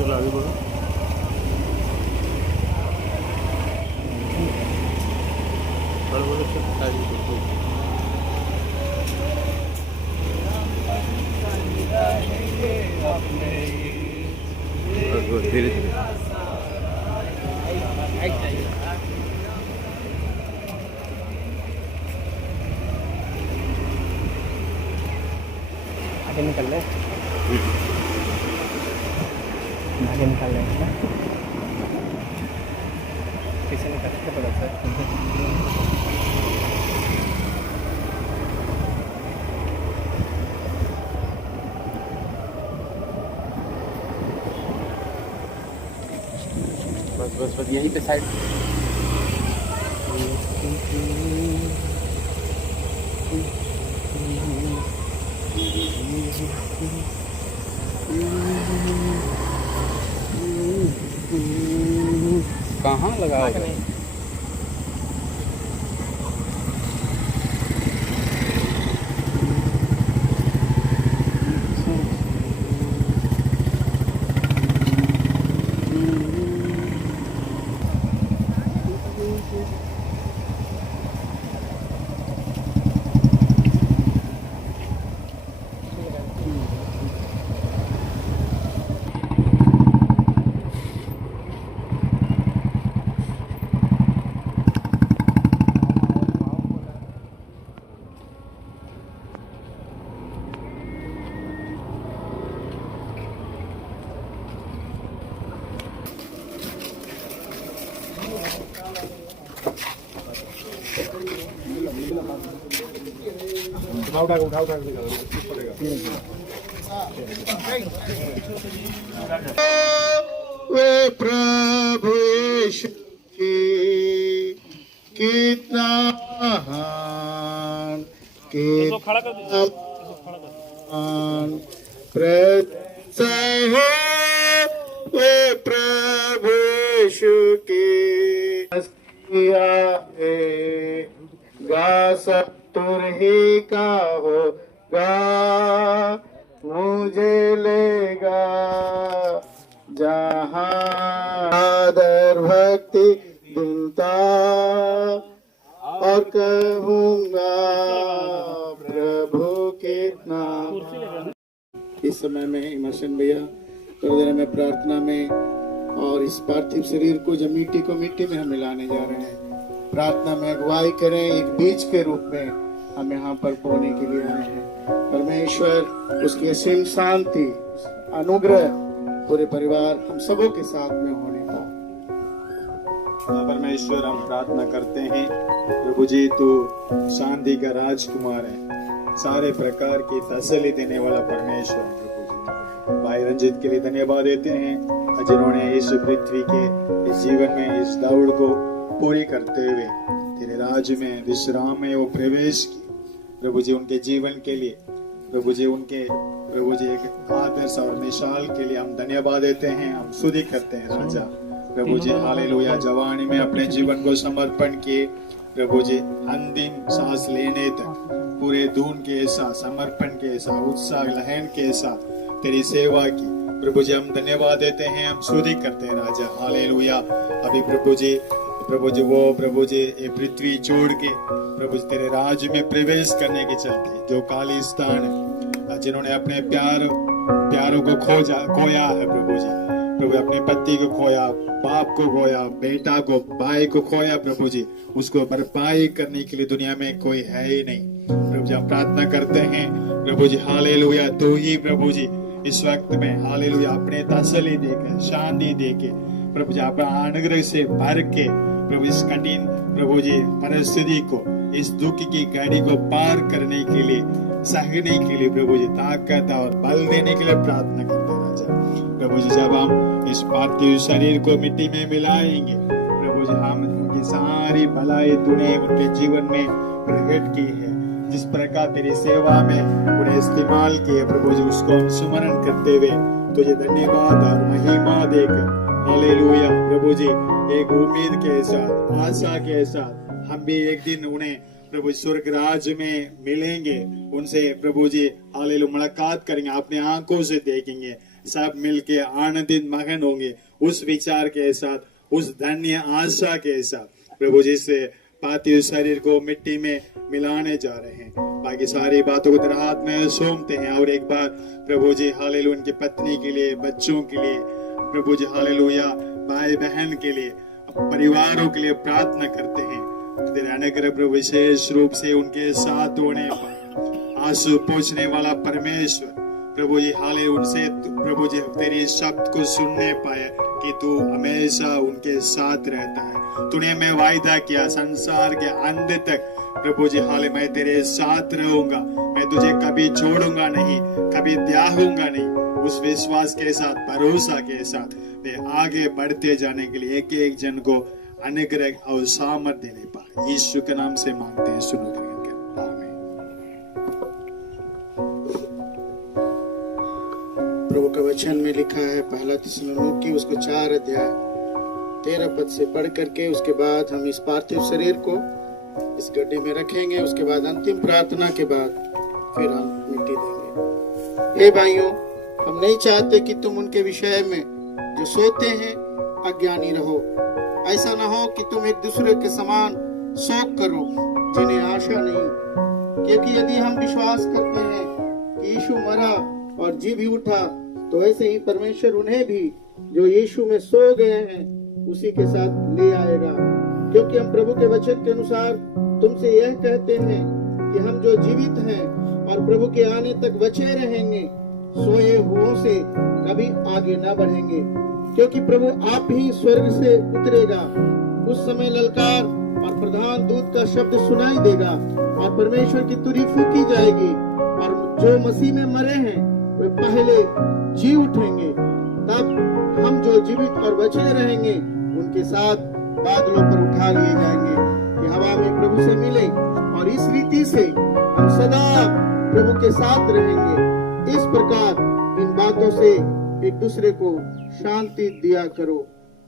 चलो आगे बढ़ो। बड़े बड़े से आगे बढ़ो। बस धीरे धीरे। आगे निकल ले, आगे निकल ले ना, किसी ने कट के पड़ा था। बस बस बस यहीं पे साइड। कहाँ लगा होगा? वे प्रभु यीशु की कितना महान, कितना महान प्रशंसा है वे प्रभु यीशु की। किया है गा सत्तुर ही का होगा, मुझे लेगा जहाँ आदर भक्ति दिलता, और कहूँगा प्रभु कितना। इस समय में इमर्शन भैया थोड़ी देर में प्रार्थना में और इस पार्थिव शरीर को जब मिट्टी को मिट्टी में हम मिलाने जा रहे हैं, प्रार्थना में अगुवाई करें। एक बीज के रूप में हम यहाँ पर बोने के लिए आए हैं। परमेश्वर उसकी असीम शांति अनुग्रह पूरे परिवार हम सबों के साथ में होने का। परमेश्वर हम प्रार्थना करते हैं, प्रभु जी तू शांति का राजकुमार है, सारे प्रकार की तसल्ली देने वाला परमेश्वर है। प्रभु जी भाई रंजित के लिए धन्यवाद देते हैं, जिन्होंने इस पृथ्वी के इस जीवन में इस दौड़ को पूरी करते हुए तेरे राज्य में विश्राम में वो प्रवेश की। प्रभु जी उनके जीवन के लिए, प्रभु जी उनके प्रभु जी एक आदर्श और मिसाल के लिए हम धन्यवाद देते हैं, हम स्तुति करते हैं राजा। प्रभु जी हालेलुया, जवानी में अपने जीवन को समर्पण किए, प्रभु जी अंतिम सांस लेने तक पूरे धून के साथ समर्पण के साथ उत्साह लहन के साथ तेरी सेवा की। प्रभु जी हम धन्यवाद देते हैं, हम स्तुति करते हैं राजा हालेलुया। अभी प्रभु जी वो प्रभु जी ये पृथ्वी छोड़ के प्रभु जी तेरे राज्य में प्रवेश करने के चलते जो काली स्थान है, जिन्होंने अपने प्यारों को खोया है प्रभु जी, प्रभु अपने पति को खोया, बाप को खोया, बेटा को, भाई को खोया, प्रभु जी उसको भरपाई करने के लिए दुनिया में कोई है ही नहीं। प्रभु जी हम प्रार्थना करते हैं प्रभु जी हालेलुया, तू ही प्रभु जी इस वक्त में हालेलुया अपने तसल्ली देकर शांति देके प्रभु जी अपना अनुग्रह से भर के प्रभु इस कठिन प्रभु जी परिस्थिति को, इस दुख की घड़ी को पार करने के लिए, सहने के लिए प्रभु जी ताकत और बल देने के लिए प्रार्थना करते हैं राजा। प्रभु जी जब हम इस पार्थिव शरीर को मिट्टी में मिलाएंगे प्रभु जी हम उनकी सारी भलाई तूने उनके जीवन में प्रकट की है, जिस प्रकार तेरी सेवा में उन्हें इस्तेमाल किए प्रभु जी उसको हम स्मरण करते हुए तुझे धन्यवाद और महिमा देकर हालेलुया प्रभु जी एक उम्मीद के साथ आशा के साथ हम भी एक दिन उन्हें प्रभु स्वर्ग राज में मिलेंगे, उनसे प्रभु जी हालेलुया मुलाकात करेंगे, अपने आंखों से देखेंगे, सब मिलके आनंदित मगन होंगे उस विचार के साथ, उस धन्य आशा के साथ प्रभु जी से पार्थिव शरीर को मिट्टी में मिलाने जा रहे हैं। बाकी सारी बातों को तेरे हाथ में सौंपते हैं और एक बार प्रभु जी हालेलुया उनकी पत्नी के लिए, बच्चों के लिए, प्रभु जी हालेलुया भाई बहन के लिए, परिवारों के लिए प्रार्थना करते हैं। तेरे अनुग्रह प्रभु विशेष रूप से उनके साथ होने पर आंसू पोंछने वाला परमेश्वर प्रभु जी हाले उनसे प्रभु जी तेरी शब्द को सुनने पाए कि तू हमेशा उनके साथ रहता है। तूने मैं वायदा किया संसार के अंत तक प्रभु जी हाले मैं तेरे साथ रहूंगा, मैं तुझे कभी छोड़ूंगा नहीं, कभी त्यागूंगा नहीं। उस विश्वास के साथ, भरोसा के साथ वे आगे बढ़ते जाने के लिए एक एक जन को अनुग्रह और सामर्थ्य देने पाए। यीशु के नाम से मांगते हैं, सुनो आमीन। प्रभु के वचन में लिखा है पहला थिस्सलुनीकी उसको 4 अध्याय 13 पद से पढ़ करके उसके बाद हम इस पार्थिव शरीर को इस गड्ढे में रखेंगे। उसके बाद अंतिम प्रार्थना के बाद फिर हम मिट्टी देंगे। हे भाइयों, हम नहीं चाहते कि तुम उनके विषय में जो सोते हैं अज्ञानी रहो। ऐसा ना हो कि तुम एक दूसरे के समान शोक करो जिन्हें आशा नहीं, क्योंकि यदि हम विश्वास करते हैं कि यीशु मरा और जी भी उठा, तो ऐसे ही परमेश्वर उन्हें भी जो यीशु में सो गए हैं उसी के साथ ले आएगा। क्योंकि हम प्रभु के वचन के अनुसार तुमसे यह कहते हैं कि हम जो जीवित हैं और प्रभु के आने तक बचे रहेंगे, सोए हुओं से कभी आगे न बढ़ेंगे। क्योंकि प्रभु आप ही स्वर्ग से उतरेगा, उस समय ललकार और प्रधान दूत का शब्द सुनाई देगा और परमेश्वर की तुरही फूंकी जाएगी और जो मसीह में मरे हैं वे पहले जी उठेंगे। तब हम जो जीवित और बचे रहेंगे उनके साथ बादलों पर उठा लिए जाएंगे कि हवा में प्रभु से मिले, और इस रीति से हम सदा प्रभु के साथ रहेंगे। इस प्रकार इन बातों से एक दूसरे को शांति दिया करो।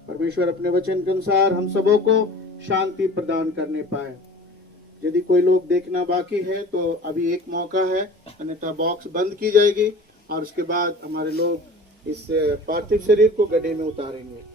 परमेश्वर अपने वचन के अनुसार हम सबों को शांति प्रदान करने पाए। यदि कोई लोग देखना बाकी है तो अभी एक मौका है, अन्यथा बॉक्स बंद की जाएगी और उसके बाद हमारे लोग इस पार्थिव शरीर को गड्ढे में उतारेंगे।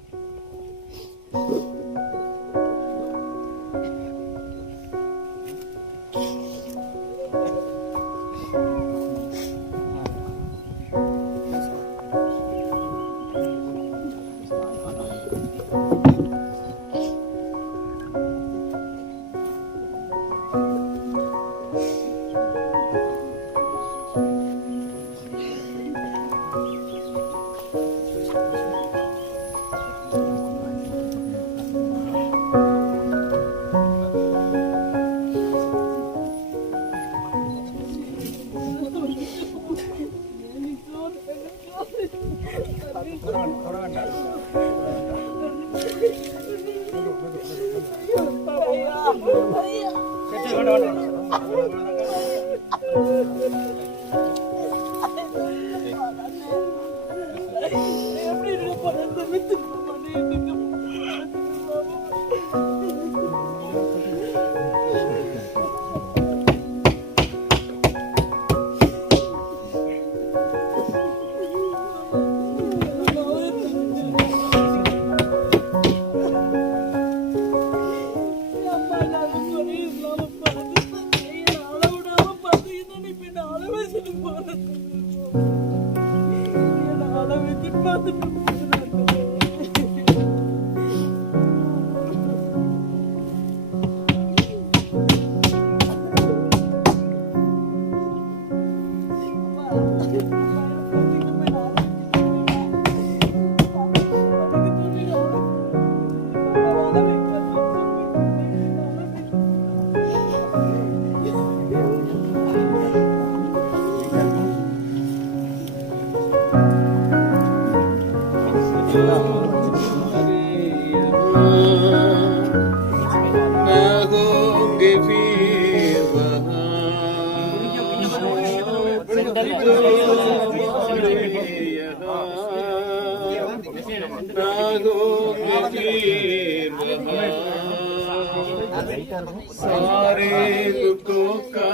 सारे दुखों का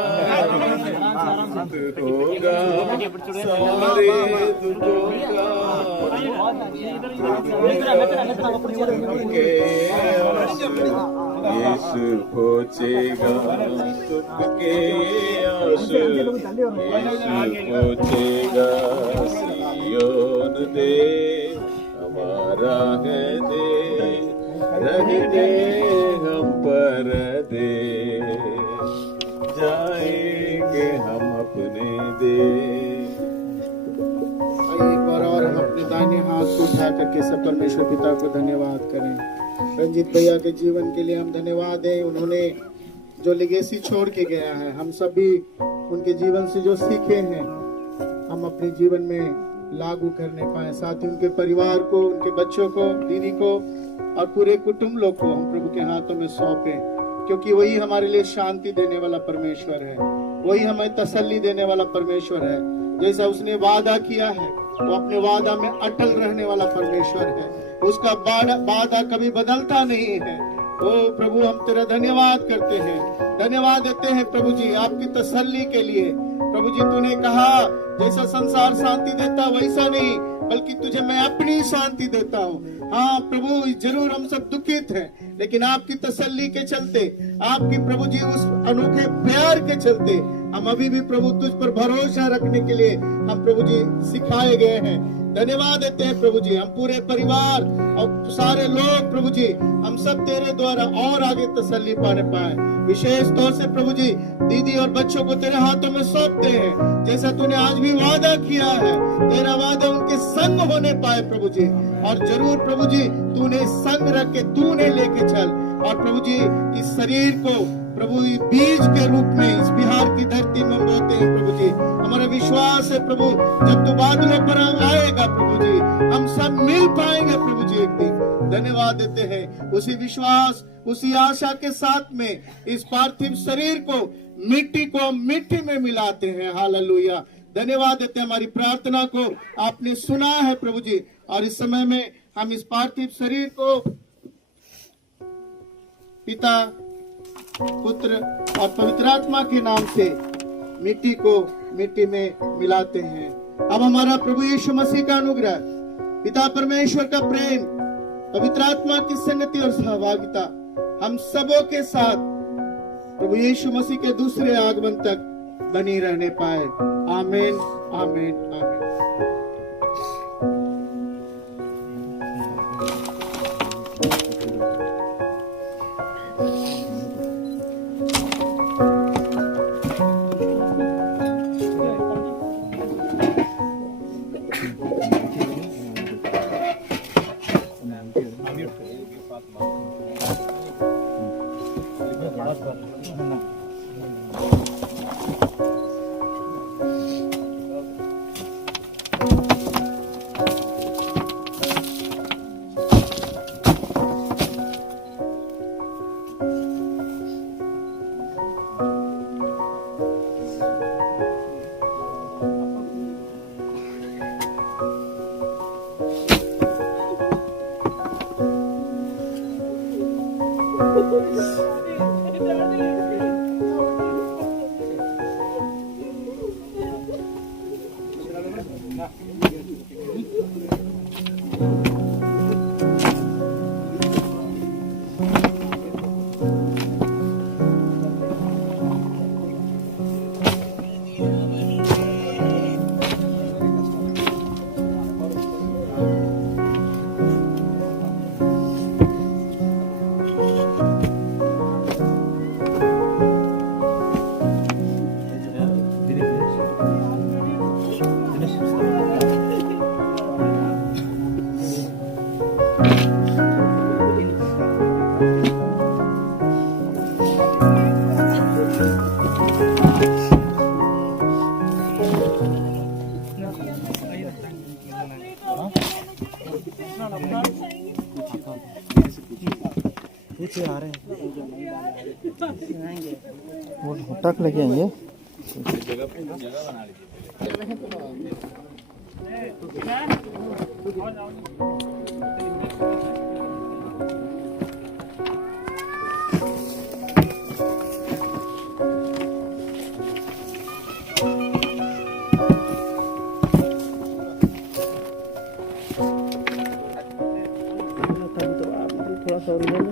अंत होगा, सारे दुखों का यीशु पहुंचेगा सुख के आस, यीशु पहुंचेगा सियोन दे हमारा है दे, रह दे हम पर दे, जाएंगे हम अपने दे। एक बार और हम अपने दाहिने हाथ को उठा करके सब परमेश्वर पिता को धन्यवाद करें। रंजीत भैया के जीवन के लिए हम धन्यवाद दें। उन्होंने जो लेगेसी छोड़ के गया है, हम सब भी उनके जीवन से जो सीखे हैं हम अपने जीवन में लागू करने पाए। साथ ही उनके परिवार को, उनके बच्चों को, दीदी को और पूरे कुटुंब लोग को हम प्रभु के हाथों में सौंपें, क्योंकि वही हमारे लिए शांति देने वाला परमेश्वर है, वही हमें तसल्ली देने वाला परमेश्वर है। जैसा उसने वादा किया है वो अपने वादा में अटल रहने वाला परमेश्वर है, उसका वादा कभी बदलता नहीं है। ओ प्रभु, हम तेरा धन्यवाद करते हैं, धन्यवाद देते हैं प्रभु जी आपकी तसल्ली के लिए। प्रभु जी, तूने कहा जैसा संसार शांति देता वैसा नहीं, बल्कि तुझे मैं अपनी शांति देता हूँ। हाँ प्रभु, जरूर हम सब दुखित हैं, लेकिन आपकी तसल्ली के चलते, आपकी प्रभु जी उस अनोखे प्यार के चलते हम अभी भी प्रभु तुझ पर भरोसा रखने के लिए हम प्रभु जी सिखाए गए हैं। धन्यवाद देते हैं प्रभु जी, हम पूरे परिवार और सारे लोग प्रभु जी हम सब तेरे द्वारा और आगे तसल्ली पाने पाए। विशेष तौर से प्रभु जी दीदी और बच्चों को तेरे हाथों में सौंपते हैं, जैसा तूने आज भी वादा किया है, तेरा वादा उनके संग होने पाए प्रभु जी। और जरूर प्रभु जी तूने संग रख के तूने लेके चल, और प्रभु जी इस शरीर को प्रभु बीज के रूप में इस बिहार की धरती में बोते हैं प्रभु जी। हमारा विश्वास है प्रभु, जब तू बादलों पर आएगा प्रभु जी हम सब मिल पाएंगे प्रभु जी एक दिन। धन्यवाद देते हैं, उसी विश्वास उसी आशा के साथ में इस पार्थिव शरीर को मिट्टी में मिलाते हैं। हालेलुया। धन्यवाद देते हैं, हमारी प्रार्थना को आपने सुना है प्रभु जी, और इस समय में हम इस पार्थिव शरीर को पिता, पुत्र और पवित्र आत्मा के नाम से मिट्टी में मिलाते हैं। अब हमारा प्रभु यीशु मसीह का अनुग्रह, पिता परमेश्वर का प्रेम, पवित्र आत्मा की संगति और सहभागिता हम सबों के साथ प्रभु यीशु मसीह के दूसरे आगमन तक बनी रहने पाए। आमीन, आमीन, आमीन। वो टक लगे आएंगे। Amen.